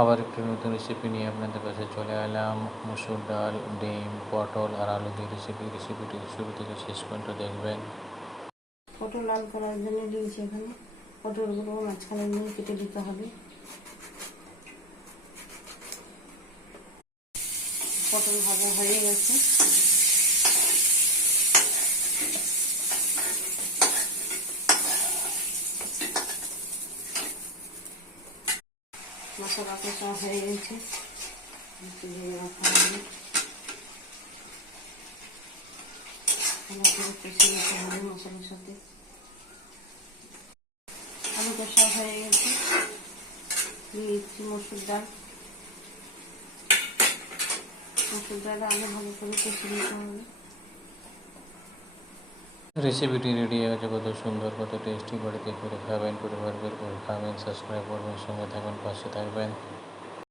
আবার একটি নতুন রেসিপি নিয়ে আপনাদের কাছে চলে এলাম। মসুর ডাল, ডিম, পটল আর আলু দিয়ে রেসিপিটি শুরু থেকে শেষ পর্যন্ত দেখবেন। পটল লাল করার জন্য দিয়েছি এখানে। পটলগুলো মাঝখানে নিয়ে কেটে দিতে হবে। পটল ভাজা হয়ে গেছে। মশলা কষা হয়ে গেছে। মশলার সাথে আলু কষা হয়ে গেছে। দিয়েছি মসুর ডাল। মসুর ডাল আলু ভালো করে কষে নিতে হবে। রেসিপিটি রেডি হয়ে গেছে। কত সুন্দর, কত টেস্টি। বাড়িতে করে খাবেন, পরিবারকে করে খাবেন, সাবস্ক্রাইব করবেন, সঙ্গে থাকবেন, পাশে থাকবেন।